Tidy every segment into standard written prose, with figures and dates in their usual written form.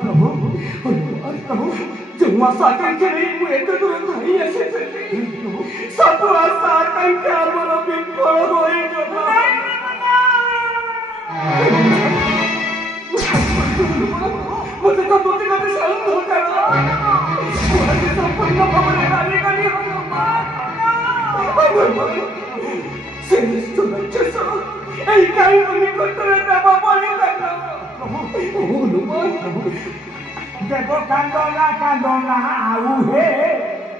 प्रभु प्रभु जो आशा आकांक्षा नहीं हुए तो तुरंत ही ऐसे प्रभु सब आशा आकांक्षा मोर विफल होई गला मुझे तो शांत हो करो मुझे संपूर्ण भावना डाली का नहीं से सुरक्षा सो এই কাই মনি করতে দেবা বলি লাগলো প্রভু প্রভু দেব কান্দনা আউ হে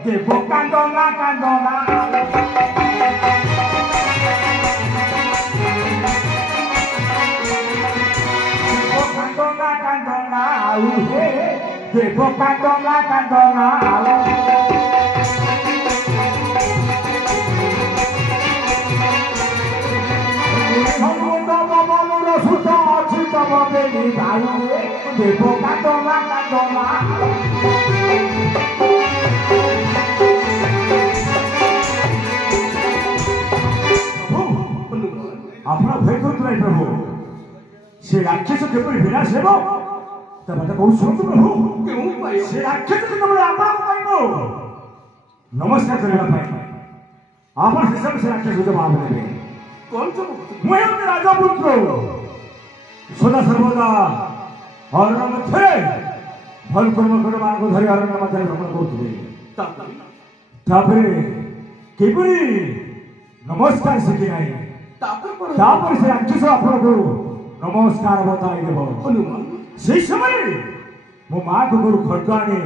দেব কান্দনা আউ হে দেব কান্দনা আউ देवो काटोला अपना भय करते नहीं प्रभु से राक्षस के पर विनाश हेबो तब तो बहुत सुन प्रभु क्यों पायो से राक्षस के तब आपा को पाइबो नमस्कार करबा पाइ आपन हिसाब से राक्षस को माफ देबे कौन तो मैं राजा पुत्र सदा सर्वदा हरण मध्य भल कर्म कर मान को धरी हरण मध्य भ्रमण करते किपरि नमस्कार शिखी ना से राक्षस आपण को नमस्कार बताई देव से समय मो माँ को गुरु खड्ग आनी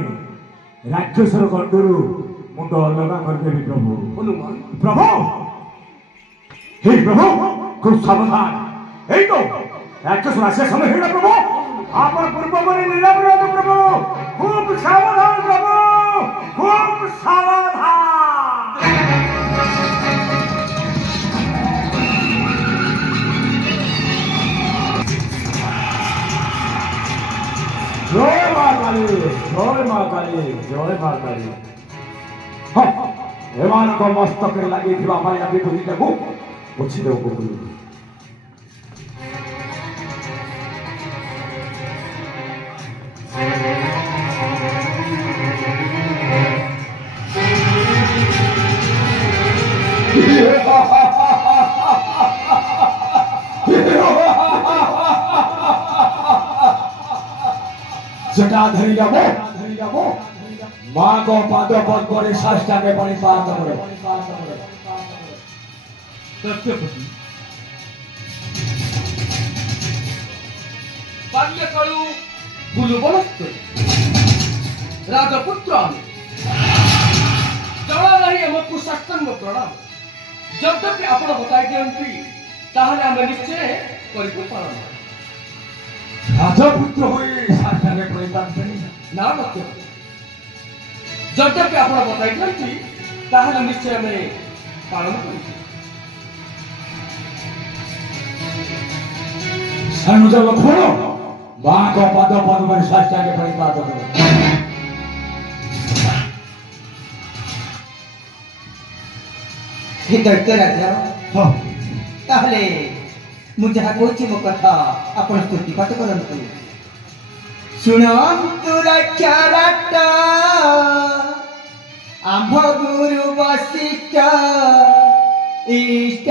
राक्षसर गंडरू मुंड अलगा करदेवी प्रभु प्रभु हे प्रभु खूब सावधान हे तो राक्षस राशि समय है प्रभु आप पूर्व बने निरापराध प्रभु खूब सावधान प्रभु खूब सावधान जय मां काली जय मां काली जय मां काली हाँ एमान को मस्तक लगी थी बाबा या भी कोई देखो पूछी दो को जटाधरी वो माँ को पादों पर कोरे साष्टा में बड़ी पार करो सत्यपति बाल्यकालु बुलुबलस्त राजपुत्र चला नहीं हमको साष्टांग प्रणाम जब तक आप बताई दियंती ताहले हम निश्चय करिबो पारन राजपुत्र होई साष्टांग प्रणिपात ना सत्य जब तक आप बताई दियंती ताहले निश्चय हमें पालन करिबो अनुज लक्ष्मण मां को पद पद में साष्टांग प्रणिपात करो हितैक्य राजा हाँ ताहले मुझे कोची मो कथा आपण स्तुतिपात करंतु शुणन्तु रक्षारट्टा आम्भ गुरु वशिष्ठ इष्ट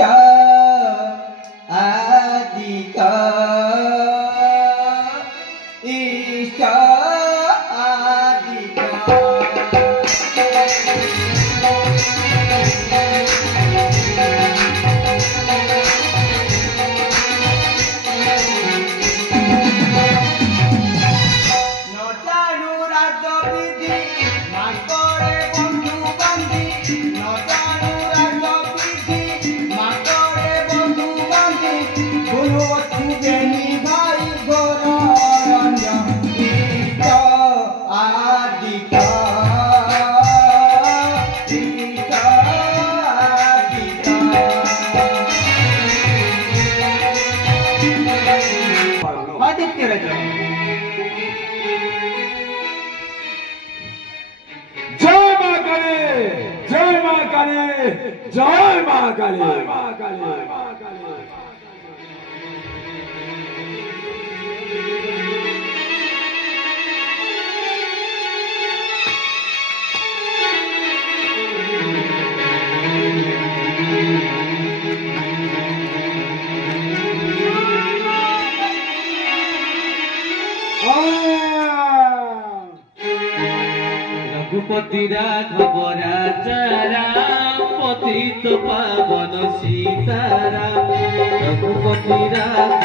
आदिक इष्ट आदिक जय मां काली रघुपति राघव राजा राम पतित पावन सीताराम रघुपति राघव